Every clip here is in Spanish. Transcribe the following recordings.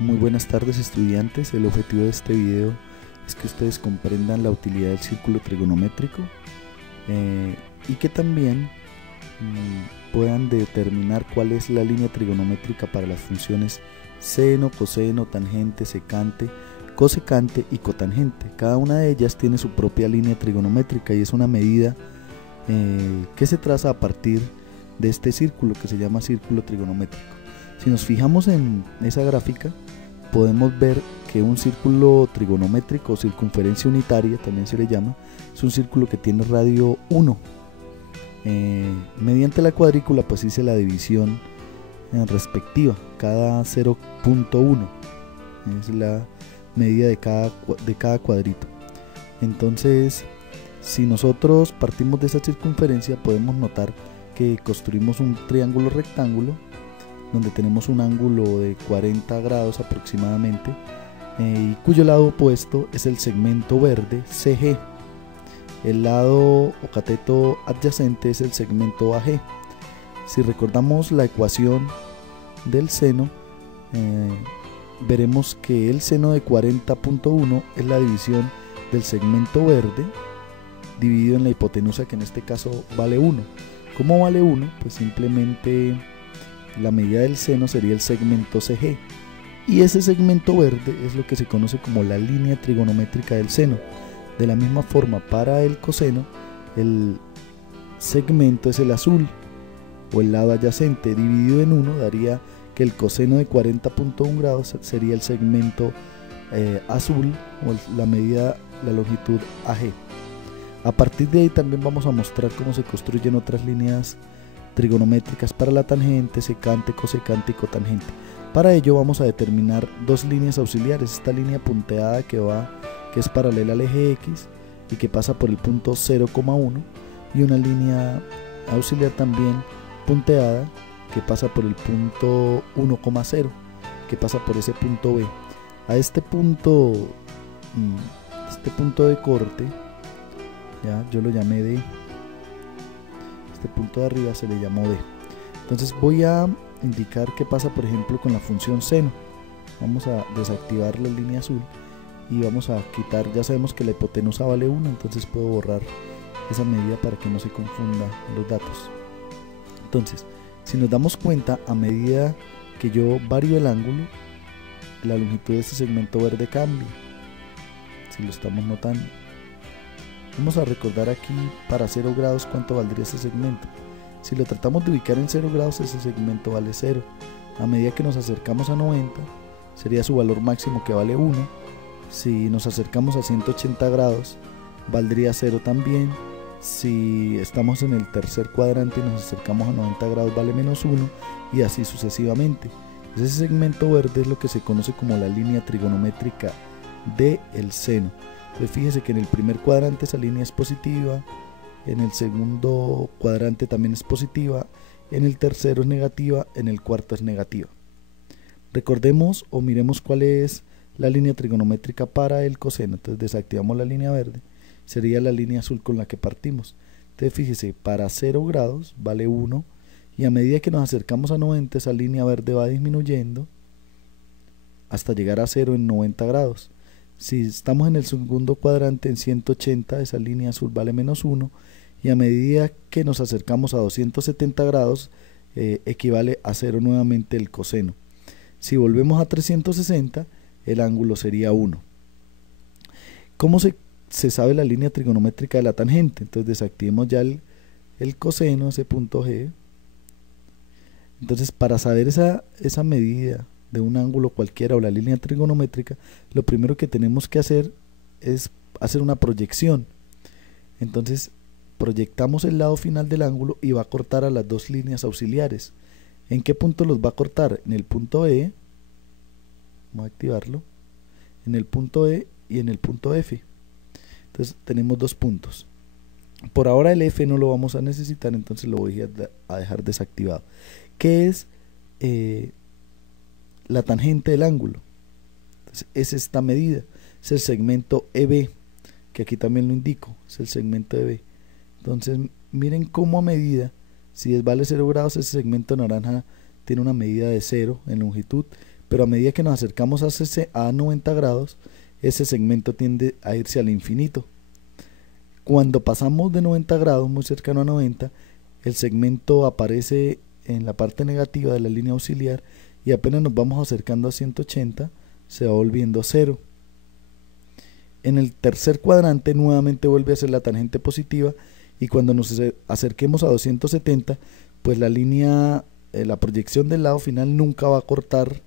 Muy buenas tardes, estudiantes. El objetivo de este video es que ustedes comprendan la utilidad del círculo trigonométrico y que también puedan determinar cuál es la línea trigonométrica para las funciones seno, coseno, tangente, secante, cosecante y cotangente. Cada una de ellas tiene su propia línea trigonométrica y es una medida que se traza a partir de este círculo que se llama círculo trigonométrico. Si nos fijamos en esa gráfica, podemos ver que un círculo trigonométrico o circunferencia unitaria, también se le llama, es un círculo que tiene radio 1. Mediante la cuadrícula pues hice la división respectiva, cada 0.1 es la medida de cada cuadrito. Entonces, si nosotros partimos de esa circunferencia, podemos notar que construimos un triángulo rectángulo donde tenemos un ángulo de 40 grados aproximadamente y cuyo lado opuesto es el segmento verde CG. El lado o cateto adyacente es el segmento AG. Si recordamos la ecuación del seno, veremos que el seno de 40.1 es la división del segmento verde dividido en la hipotenusa, que en este caso vale 1. ¿Cómo vale 1? Pues simplemente la medida del seno sería el segmento CG, y ese segmento verde es lo que se conoce como la línea trigonométrica del seno. De la misma forma, para el coseno, el segmento es el azul o el lado adyacente dividido en 1 daría que el coseno de 40.1 grados sería el segmento azul o la medida, la longitud AG. A partir de ahí también vamos a mostrar cómo se construyen otras líneas trigonométricas para la tangente, secante, cosecante y cotangente. Para ello vamos a determinar dos líneas auxiliares: esta línea punteada que es paralela al eje X y que pasa por el punto 0,1, y una línea auxiliar también punteada que pasa por el punto 1,0, que pasa por ese punto B. A este punto de corte, ya yo lo llamé D. Este punto de arriba se le llamó D. Entonces voy a indicar qué pasa, por ejemplo, con la función seno. Vamos a desactivar la línea azul y vamos a quitar, ya sabemos que la hipotenusa vale 1, entonces puedo borrar esa medida para que no se confundan los datos. Entonces, si nos damos cuenta, a medida que yo varío el ángulo, la longitud de este segmento verde cambia, si lo estamos notando. Vamos a recordar aquí para 0 grados cuánto valdría ese segmento. Si lo tratamos de ubicar en 0 grados, ese segmento vale 0. A medida que nos acercamos a 90, sería su valor máximo, que vale 1. Si nos acercamos a 180 grados, valdría 0 también. Si estamos en el tercer cuadrante y nos acercamos a 90 grados, vale menos 1, y así sucesivamente. Ese segmento verde es lo que se conoce como la línea trigonométrica del seno. Entonces fíjese que en el primer cuadrante esa línea es positiva, en el segundo cuadrante también es positiva, en el tercero es negativa, en el cuarto es negativa. Recordemos o miremos cuál es la línea trigonométrica para el coseno. Entonces desactivamos la línea verde, sería la línea azul con la que partimos. Entonces fíjese, para 0 grados vale 1, y a medida que nos acercamos a 90 esa línea verde va disminuyendo hasta llegar a 0 en 90 grados. Si estamos en el segundo cuadrante en 180, esa línea azul vale menos 1, y a medida que nos acercamos a 270 grados equivale a 0 nuevamente el coseno. Si volvemos a 360, el ángulo sería 1. ¿Cómo se sabe la línea trigonométrica de la tangente? Entonces desactivemos ya el coseno, ese punto G. Entonces, para saber esa medida de un ángulo cualquiera o la línea trigonométrica, lo primero que tenemos que hacer es hacer una proyección. Entonces proyectamos el lado final del ángulo y va a cortar a las dos líneas auxiliares. ¿En qué punto los va a cortar? En el punto E, vamos a activarlo, en el punto E y en el punto F. Entonces tenemos dos puntos. Por ahora el F no lo vamos a necesitar, entonces lo voy a dejar desactivado. ¿Qué es la tangente del ángulo? Entonces, es esta medida, es el segmento EB, que aquí también lo indico, es el segmento EB. Entonces miren cómo a medida, si vale 0 grados, ese segmento naranja tiene una medida de 0 en longitud, pero a medida que nos acercamos a 90 grados, ese segmento tiende a irse al infinito. Cuando pasamos de 90 grados, muy cercano a 90, el segmento aparece en la parte negativa de la línea auxiliar y apenas nos vamos acercando a 180, se va volviendo cero. En el tercer cuadrante nuevamente vuelve a ser la tangente positiva y cuando nos acerquemos a 270, pues la línea, la proyección del lado final nunca va a cortar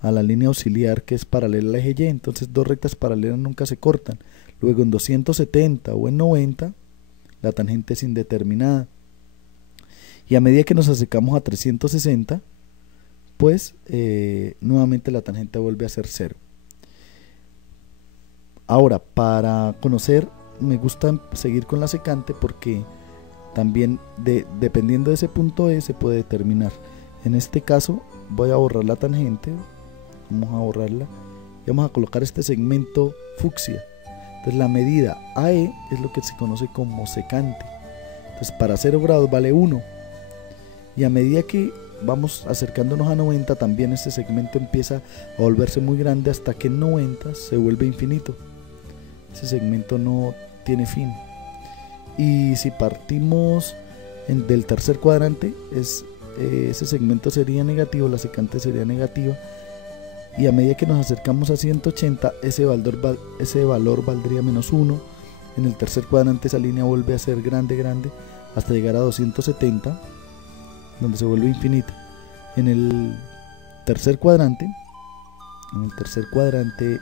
a la línea auxiliar que es paralela al eje Y, entonces dos rectas paralelas nunca se cortan. Luego en 270 o en 90 la tangente es indeterminada y a medida que nos acercamos a 360 pues nuevamente la tangente vuelve a ser cero. Ahora, para conocer, me gusta seguir con la secante porque también dependiendo de ese punto E se puede determinar. En este caso voy a borrar la tangente, vamos a borrarla y vamos a colocar este segmento fucsia. Entonces la medida AE es lo que se conoce como secante. Entonces para 0 grados vale 1 y a medida que vamos acercándonos a 90 también este segmento empieza a volverse muy grande hasta que en 90 se vuelve infinito. Ese segmento no tiene fin. Y si partimos del tercer cuadrante, ese segmento sería negativo, la secante sería negativa. Y a medida que nos acercamos a 180, ese valor valdría menos 1. En el tercer cuadrante esa línea vuelve a ser grande, grande, hasta llegar a 270, donde se vuelve infinita. En el tercer cuadrante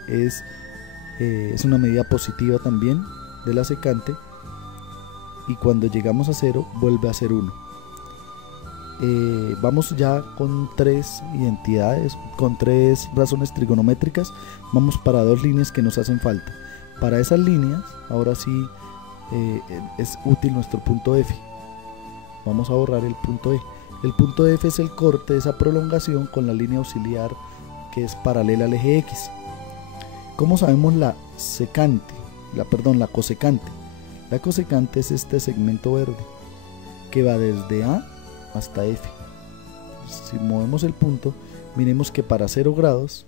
es una medida positiva también de la secante y cuando llegamos a 0 vuelve a ser 1. Vamos ya con 3 identidades, con 3 razones trigonométricas, vamos para 2 líneas que nos hacen falta. Para esas líneas, ahora sí es útil nuestro punto F. Vamos a borrar el punto E. El punto F es el corte de esa prolongación con la línea auxiliar que es paralela al eje X. ¿Cómo sabemos la cosecante? La cosecante es este segmento verde que va desde A hasta F. Si movemos el punto, miremos que para 0 grados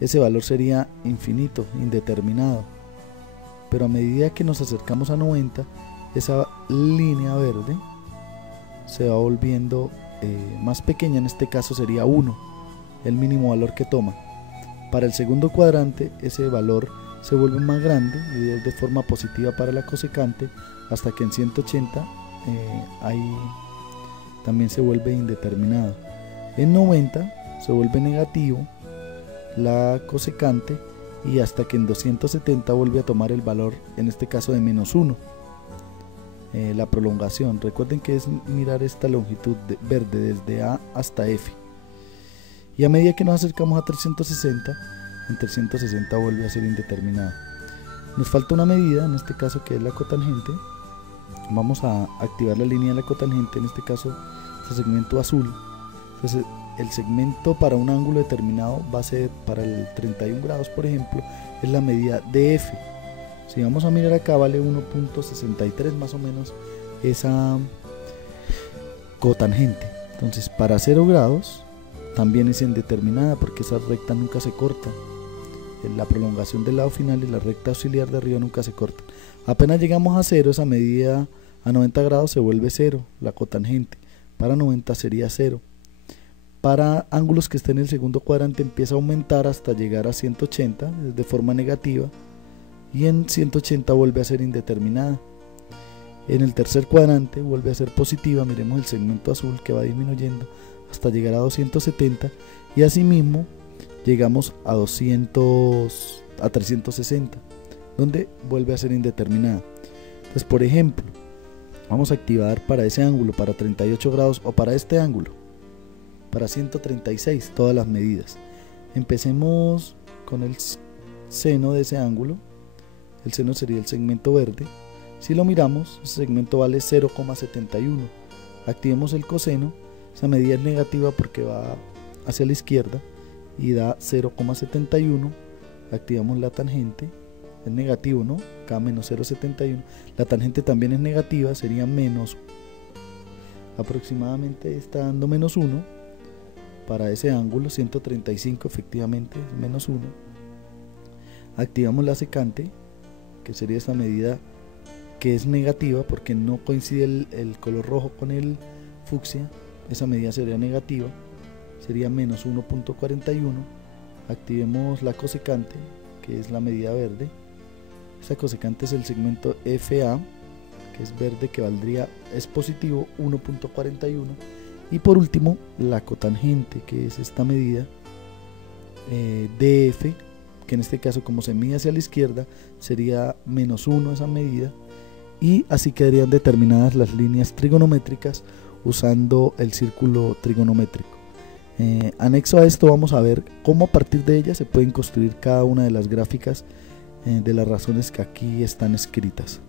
ese valor sería infinito, indeterminado. Pero a medida que nos acercamos a 90, esa línea verde se va volviendo más pequeña, en este caso sería 1, el mínimo valor que toma. Para el segundo cuadrante ese valor se vuelve más grande y es de forma positiva para la cosecante hasta que en 180 ahí también se vuelve indeterminado. En 90 se vuelve negativo la cosecante y hasta que en 270 vuelve a tomar el valor, en este caso de menos 1. La prolongación, recuerden que es mirar esta longitud verde desde A hasta F. Y a medida que nos acercamos a 360, en 360 vuelve a ser indeterminado. Nos falta una medida, en este caso que es la cotangente. Vamos a activar la línea de la cotangente, en este caso este segmento azul. Entonces el segmento para un ángulo determinado va a ser para el 31 grados, por ejemplo, es la medida de F. Si vamos a mirar acá vale 1.63 más o menos esa cotangente. Entonces para 0 grados también es indeterminada porque esa recta nunca se corta. La prolongación del lado final y la recta auxiliar de arriba nunca se cortan. Apenas llegamos a 0, esa medida a 90 grados se vuelve 0, la cotangente. Para 90 sería 0. Para ángulos que estén en el segundo cuadrante empieza a aumentar hasta llegar a 180 de forma negativa y en 180 vuelve a ser indeterminada. En el tercer cuadrante vuelve a ser positiva, miremos el segmento azul que va disminuyendo hasta llegar a 270 y asimismo llegamos a 360 donde vuelve a ser indeterminada. Entonces, por ejemplo, vamos a activar para ese ángulo, para 38 grados o para este ángulo, para 136, todas las medidas. Empecemos con el seno de ese ángulo. El seno sería el segmento verde. Si lo miramos, ese segmento vale 0,71. Activemos el coseno. Esa medida es negativa porque va hacia la izquierda y da 0,71. Activamos la tangente, es negativo, ¿no? Acá menos 0,71. La tangente también es negativa, sería menos, aproximadamente está dando menos 1. para ese ángulo, 135 efectivamente, es menos 1. Activamos la secante, que sería esta medida que es negativa porque no coincide el color rojo con el fucsia. Esa medida sería negativa, sería menos 1.41. Activemos la cosecante, que es la medida verde. Esa cosecante es el segmento FA, que es verde, que es positivo 1.41. y por último la cotangente, que es esta medida DF, que en este caso, como se mide hacia la izquierda, sería menos 1 esa medida, y así quedarían determinadas las líneas trigonométricas usando el círculo trigonométrico. Anexo a esto vamos a ver cómo a partir de ellas se pueden construir cada una de las gráficas de las razones que aquí están escritas.